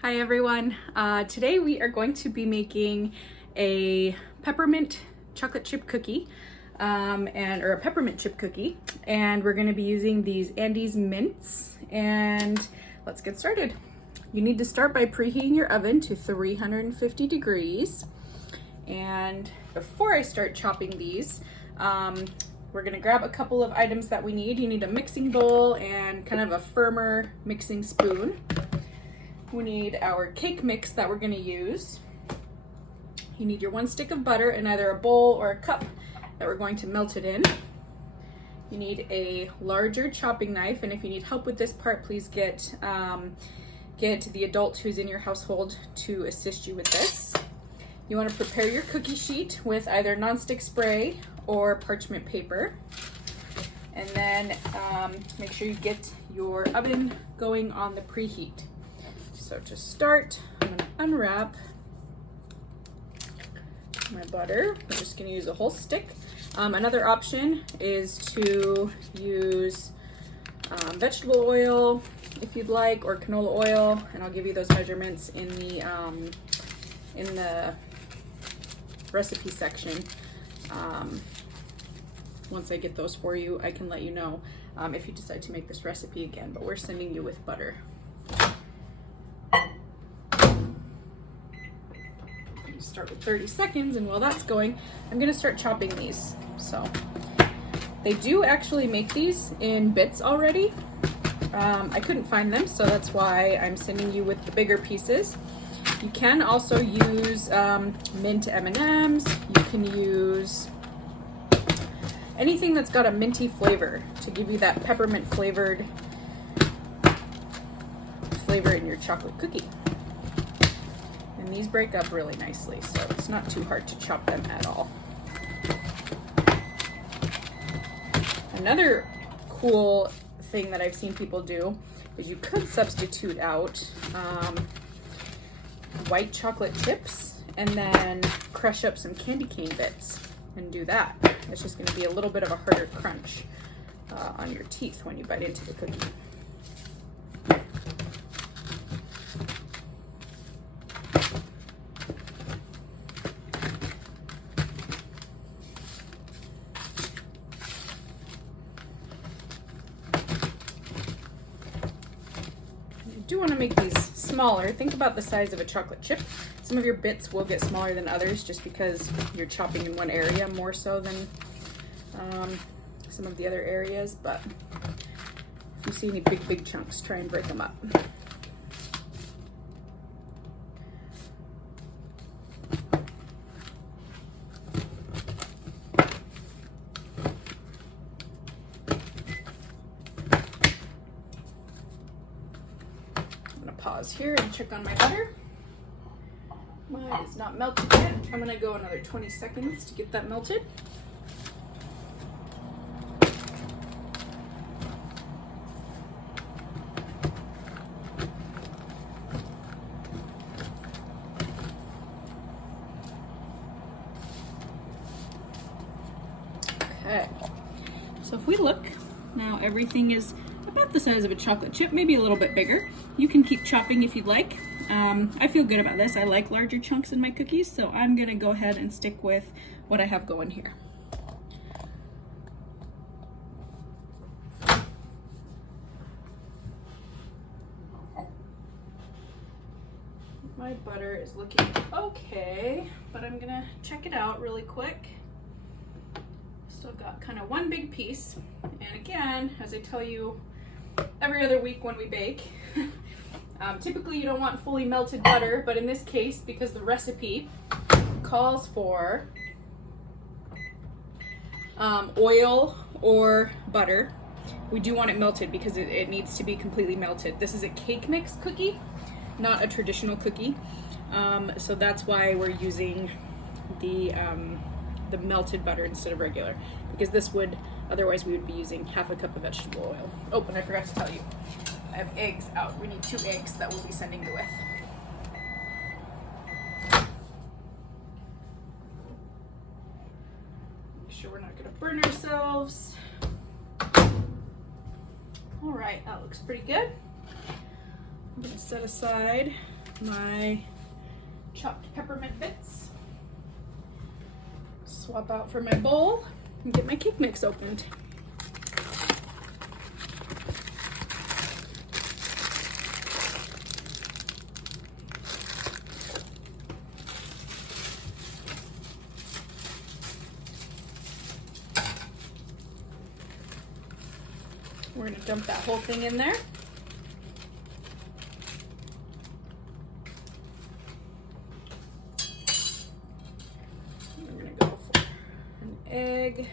Hi everyone. Today we are going to be making a peppermint chocolate chip cookie or a peppermint chip cookie, and we're going to be using these Andes mints. And let's get started. You need to start by preheating your oven to 350 degrees. And before I start chopping these, we're going to grab a couple of items that we need. You need a mixing bowl and kind of a firmer mixing spoon. We need our cake mix that we're going to use. You need your 1 stick of butter in either a bowl or a cup that we're going to melt it in. You need a larger chopping knife, and if you need help with this part, please get the adult who's in your household to assist you with this. You want to prepare your cookie sheet with either nonstick spray or parchment paper. And then make sure you get your oven going on the preheat. So to start, I'm going to unwrap my butter. I'm just going to use a whole stick. Another option is to use vegetable oil if you'd like, or canola oil, and I'll give you those measurements in the recipe section. Once I get those for you, I can let you know if you decide to make this recipe again, but we're sending you with butter. Start with 30 seconds, and while that's going, I'm going to start chopping these. So they do actually make these in bits already. I couldn't find them, so that's why I'm sending you with the bigger pieces. You can also use mint M&Ms. You can use anything that's got a minty flavor to give you that peppermint flavor in your chocolate cookie. And these break up really nicely, so it's not too hard to chop them at all. Another cool thing that I've seen people do is you could substitute out white chocolate chips and then crush up some candy cane bits and do that. It's just going to be a little bit of a harder crunch on your teeth when you bite into the cookie. You do want to make these smaller. Think about the size of a chocolate chip. Some of your bits will get smaller than others just because you're chopping in one area more so than some of the other areas, but if you see any big chunks, try and break them up. Pause here and check on my butter. Mine is not melted yet. I'm going to go another 20 seconds to get that melted. Okay, so if we look, now everything is about the size of a chocolate chip, maybe a little bit bigger. You can keep chopping if you'd like. I feel good about this. I like larger chunks in my cookies, so I'm gonna go ahead and stick with what I have going here. My butter is looking okay, but I'm gonna check it out really quick. Still got kind of one big piece, and again, as I tell you every other week when we bake, typically you don't want fully melted butter, but in this case, because the recipe calls for oil or butter, we do want it melted because it needs to be completely melted. This is a cake mix cookie, not a traditional cookie, so that's why we're using the melted butter instead of regular, because this would, otherwise we would be using half a cup of vegetable oil. Oh, and I forgot to tell you, I have eggs out. We need 2 eggs that we'll be sending you with. Make sure we're not gonna burn ourselves. All right, that looks pretty good. I'm gonna set aside my chopped peppermint bits. Swap out for my bowl and get my cake mix opened. We're gonna dump that whole thing in there. We're gonna go for an egg.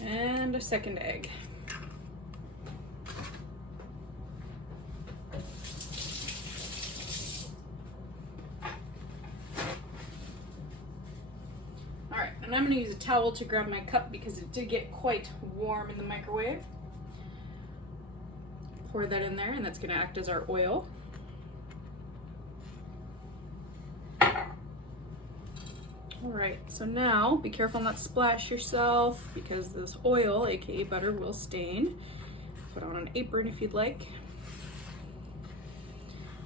And a second egg. And I'm going to use a towel to grab my cup because it did get quite warm in the microwave. Pour that in there, and that's going to act as our oil. Alright, so now be careful not to splash yourself because this oil, aka butter, will stain. Put on an apron if you'd like.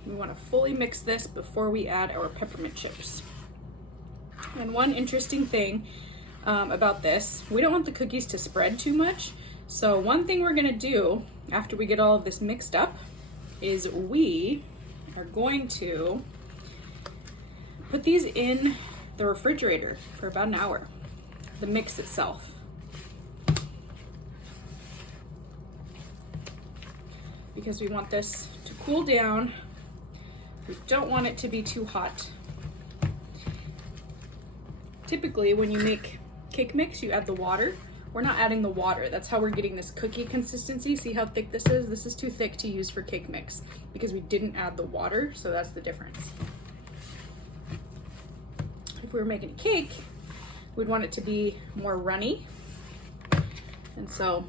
We want to fully mix this before we add our peppermint chips. And one interesting thing about this, we don't want the cookies to spread too much. So one thing we're gonna do after we get all of this mixed up is we are going to put these in the refrigerator for about an hour, the mix itself. Because we want this to cool down. We don't want it to be too hot. Typically, when you make cake mix, you add the water. We're not adding the water. That's how we're getting this cookie consistency. See how thick this is? This is too thick to use for cake mix because we didn't add the water, so that's the difference. If we were making a cake, we'd want it to be more runny. And so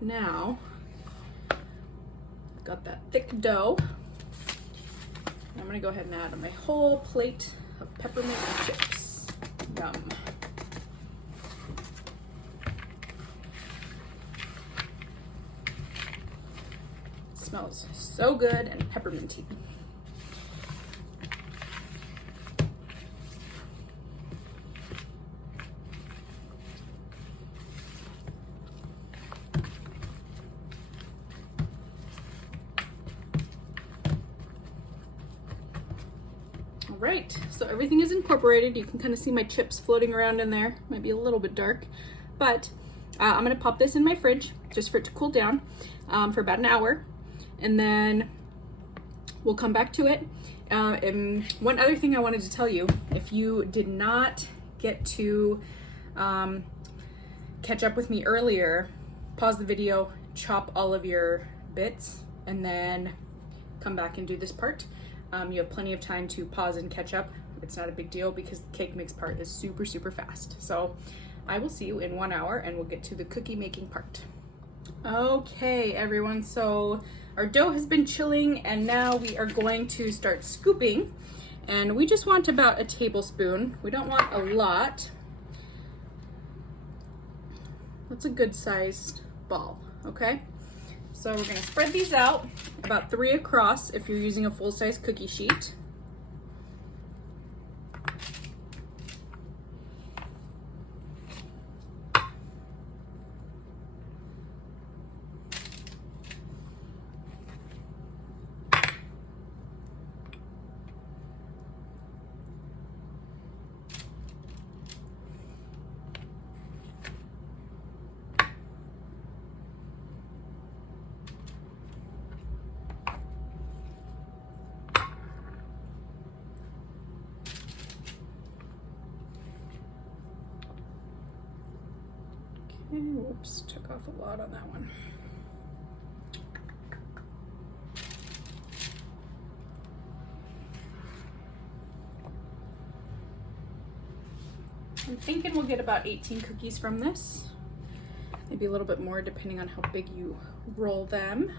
now, I've got that thick dough. I'm gonna go ahead and add my whole plate of peppermint chips. Yum. It smells so good and pepperminty. Right, so everything is incorporated. You can kind of see my chips floating around in there. Might be a little bit dark, but I'm gonna pop this in my fridge just for it to cool down for about an hour, and then we'll come back to it. And one other thing I wanted to tell you, if you did not get to catch up with me earlier, pause the video, chop all of your bits, and then come back and do this part. You have plenty of time to pause and catch up. It's not a big deal because the cake mix part is super, super fast. So I will see you in 1 hour and we'll get to the cookie making part. Okay, everyone, so our dough has been chilling and now we are going to start scooping. And we just want about a tablespoon. We don't want a lot. That's a good sized ball, okay? So we're gonna spread these out about 3 across if you're using a full-size cookie sheet. Okay, whoops, took off a lot on that one. I'm thinking we'll get about 18 cookies from this. Maybe a little bit more depending on how big you roll them.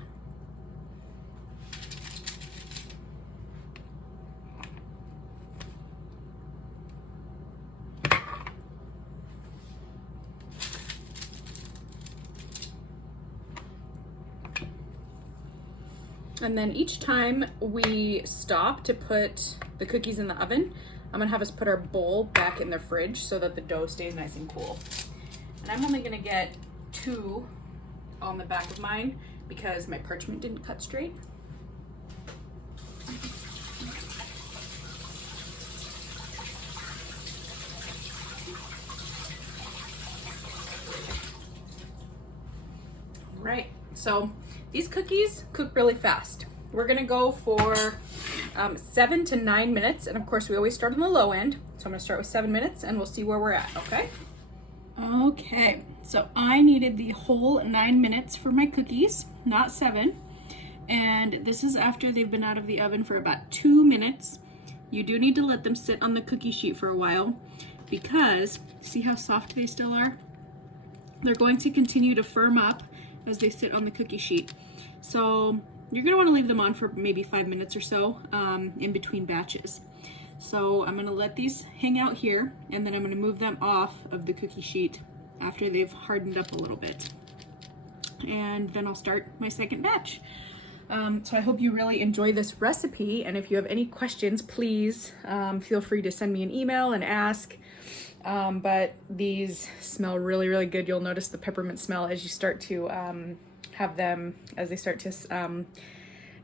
And then each time we stop to put the cookies in the oven, I'm gonna have us put our bowl back in the fridge so that the dough stays nice and cool. And I'm only gonna get 2 on the back of mine because my parchment didn't cut straight. Right, so these cookies cook really fast. We're gonna go for 7 to 9 minutes, and of course we always start on the low end. So I'm gonna start with 7 minutes and we'll see where we're at, okay? Okay, so I needed the whole 9 minutes for my cookies, not 7. And this is after they've been out of the oven for about 2 minutes. You do need to let them sit on the cookie sheet for a while because see how soft they still are? They're going to continue to firm up as they sit on the cookie sheet. So you're gonna wanna leave them on for maybe 5 minutes or so in between batches. So I'm gonna let these hang out here and then I'm gonna move them off of the cookie sheet after they've hardened up a little bit. And then I'll start my second batch. So I hope you really enjoy this recipe, and if you have any questions, please feel free to send me an email and ask. But these smell really, really good. You'll notice the peppermint smell as you start to have them, as they start to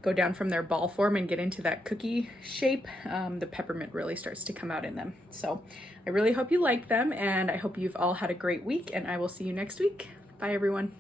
go down from their ball form and get into that cookie shape. The peppermint really starts to come out in them. So I really hope you like them, and I hope you've all had a great week, and I will see you next week. Bye, everyone.